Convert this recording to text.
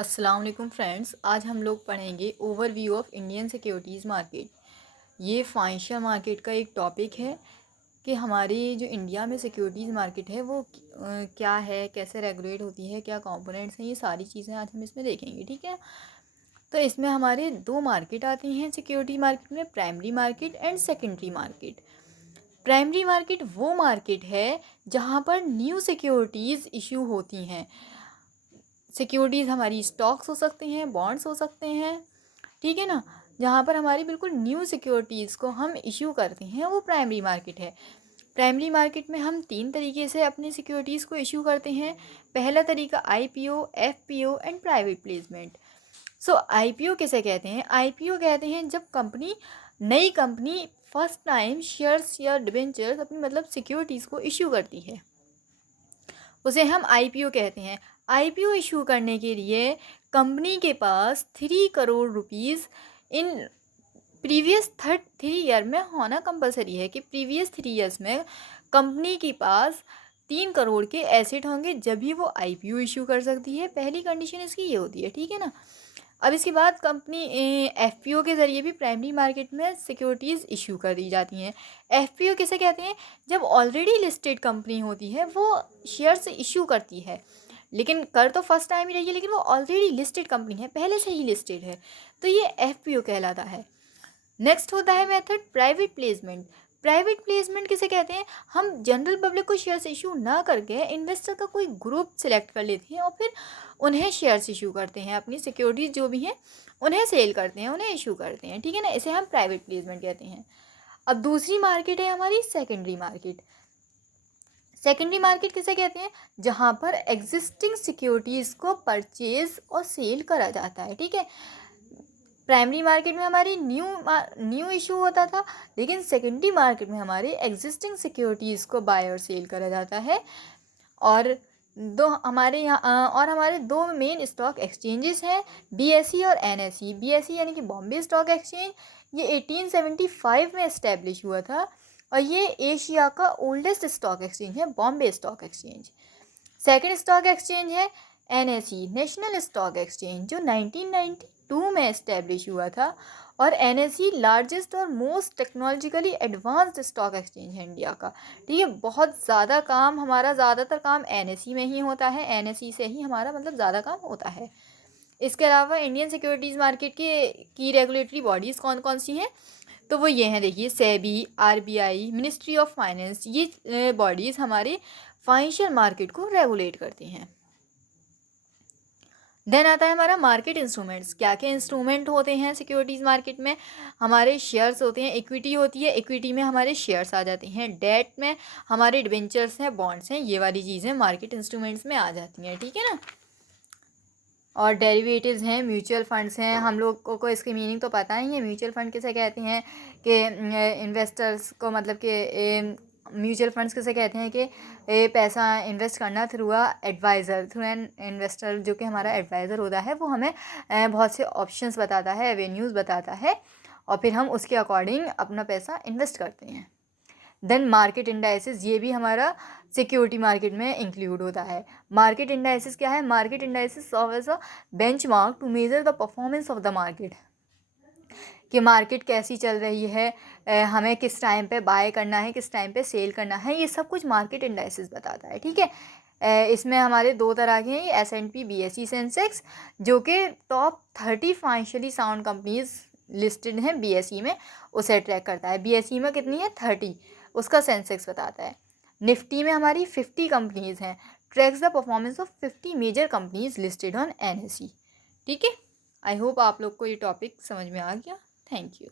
अस्सलाम वालेकुम फ्रेंड्स, आज हम लोग पढ़ेंगे overview of Indian securities market. ये फाइनेंशियल मार्केट का एक टॉपिक है कि हमारी जो इंडिया में सिक्योरिटीज़ मार्केट है वो क्या है, कैसे रेगुलेट होती है, क्या कंपोनेंट्स हैं, ये सारी चीज़ें आज हम इसमें देखेंगे। ठीक है, तो इसमें हमारे दो मार्केट आती हैं सिक्योरिटी मार्केट में, primary market and secondary market. Primary market वो मार्केट है जहाँ पर न्यू सिक्योरिटीज़ इशू होती हैं। सिक्योरिटीज़ हमारी स्टॉक्स हो सकते हैं, बॉन्ड्स हो सकते हैं, ठीक है ना। जहाँ पर हमारी बिल्कुल न्यू सिक्योरिटीज़ को हम इशू करते हैं वो प्राइमरी मार्केट है। प्राइमरी मार्केट में हम तीन तरीके से अपनी सिक्योरिटीज़ को इशू करते हैं। पहला तरीका IPO, FPO and private placement. So IPO किसे कहते हैं? आईपीओ कहते हैं जब नई कंपनी फर्स्ट टाइम शेयर्स या डिबेंचर्स अपनी मतलब सिक्योरिटीज़ को इशू करती है, उसे हम आईपीओ कहते हैं। आईपीओ इशू करने के लिए कंपनी के पास 3 crore rupees in previous 3 year में होना कंपलसरी है कि प्रीवियस 3 ईयर्स में कंपनी के पास 3 करोड़ के एसेट होंगे, जब भी वो आईपीओ इशू कर सकती है। पहली कंडीशन इसकी ये होती है, ठीक है ना। अब इसके बाद कंपनी एफपीओ के ज़रिए भी प्राइमरी मार्केट में सिक्योरिटीज़ इशू कर दी जाती हैं। एफपीओ किसे कहते हैं? जब ऑलरेडी लिस्टेड कंपनी होती है वो शेयर्स इशू करती है, लेकिन कर तो फर्स्ट टाइम ही रही है, लेकिन वो ऑलरेडी लिस्टेड कंपनी है, पहले से ही लिस्टेड है, तो ये एफपीओ कहलाता है। नेक्स्ट होता है method private placement. Private placement किसे कहते हैं? हम जनरल पब्लिक को शेयर्स इशू ना करके इन्वेस्टर का कोई ग्रुप सिलेक्ट कर लेते हैं और फिर उन्हें शेयर्स इशू करते हैं, अपनी सिक्योरिटीज जो भी हैं उन्हें सेल करते हैं, उन्हें इशू करते हैं, ठीक है ना। इसे हम प्राइवेट प्लेसमेंट कहते हैं। अब दूसरी मार्केट है हमारी सेकेंडरी मार्केट। सेकेंडरी मार्केट किसे कहते हैं? जहाँ पर एग्जिस्टिंग सिक्योरिटीज़ को परचेज और सेल करा जाता है, ठीक है। प्राइमरी मार्केट में हमारी न्यू इशू होता था, लेकिन सेकेंडरी मार्केट में हमारे एग्जिस्टिंग सिक्योरिटीज़ को बाय और सेल करा जाता है। और हमारे दो मेन स्टॉक एक्सचेंजेस हैं, बीएसई और एनएसई। बीएसई यानी कि बॉम्बे स्टॉक एक्सचेंज, ये 1875 में इस्टेब्लिश हुआ था और ये एशिया का ओल्डेस्ट स्टॉक एक्सचेंज है, Bombay stock exchange. Second stock exchange है एनएसई, नेशनल स्टॉक एक्सचेंज, जो 1992 में इस्टेब्लिश हुआ था। और एनएसई लार्जेस्ट और most technologically advanced stock exchange है इंडिया का, ठीक है। बहुत ज़्यादा काम, हमारा ज़्यादातर काम एनएसई में ही होता है, एनएसई से ही हमारा मतलब ज़्यादा काम होता है। इसके अलावा इंडियन सिक्योरिटीज़ मार्केट के की रेगुलेटरी बॉडीज़ कौन कौन सी हैं? तो वो ये हैं, देखिए, SEBI, RBI, ministry of finance, ये बॉडीज़ हमारे फाइनेंशियल मार्केट को रेगुलेट करती हैं। देन आता है हमारा मार्केट इंस्ट्रूमेंट्स। क्या क्या इंस्ट्रूमेंट होते हैं सिक्योरिटीज़ मार्केट में? हमारे शेयर्स होते हैं, इक्विटी होती है, इक्विटी में हमारे शेयर्स आ जाते हैं, डेट में हमारे डिबेंचर्स हैं, बॉन्ड्स हैं, ये वाली चीज़ें मार्केट इंस्ट्रूमेंट्स में आ जाती हैं, ठीक है ना। और डेरिवेटिव्स हैं, म्यूचुअल फंड्स हैं। हम लोग को इसकी मीनिंग तो पता ही है। म्यूचुअल फंड किसे कहते हैं? कि इन्वेस्टर्स को मतलब कि म्यूचुअल फंड्स किसे कहते हैं कि पैसा इन्वेस्ट करना through adviser, through an investor, जो कि हमारा एडवाइज़र होता है, वो हमें बहुत से ऑप्शंस बताता है, एवेन्यूज़ बताता है, और फिर हम उसके अकॉर्डिंग अपना पैसा इन्वेस्ट करते हैं। देन मार्केट इंडाइसिस, ये भी हमारा सिक्योरिटी मार्केट में इंक्लूड होता है। मार्केट इंडाइसिस क्या है? Market indices serve as a benchmark to measure the performance of the market, कि मार्केट कैसी चल रही है, हमें किस टाइम पे बाय करना है, किस टाइम पे सेल करना है, ये सब कुछ मार्केट इंडाइसिस बताता है, ठीक है। इसमें हमारे दो तरह के हैं, एस&पी, बीएसई, सेंसेक्स, जो कि top 30 financially sound companies listed हैं बीएसई में, उसे ट्रैक करता है। बीएसई में कितनी है? 30, उसका सेंसेक्स बताता है। निफ्टी में हमारी 50 कंपनीज हैं, tracks the performance of 50 major companies listed on NSE, ठीक है। आई होप आप लोग को ये टॉपिक समझ में आ गया। Thank you.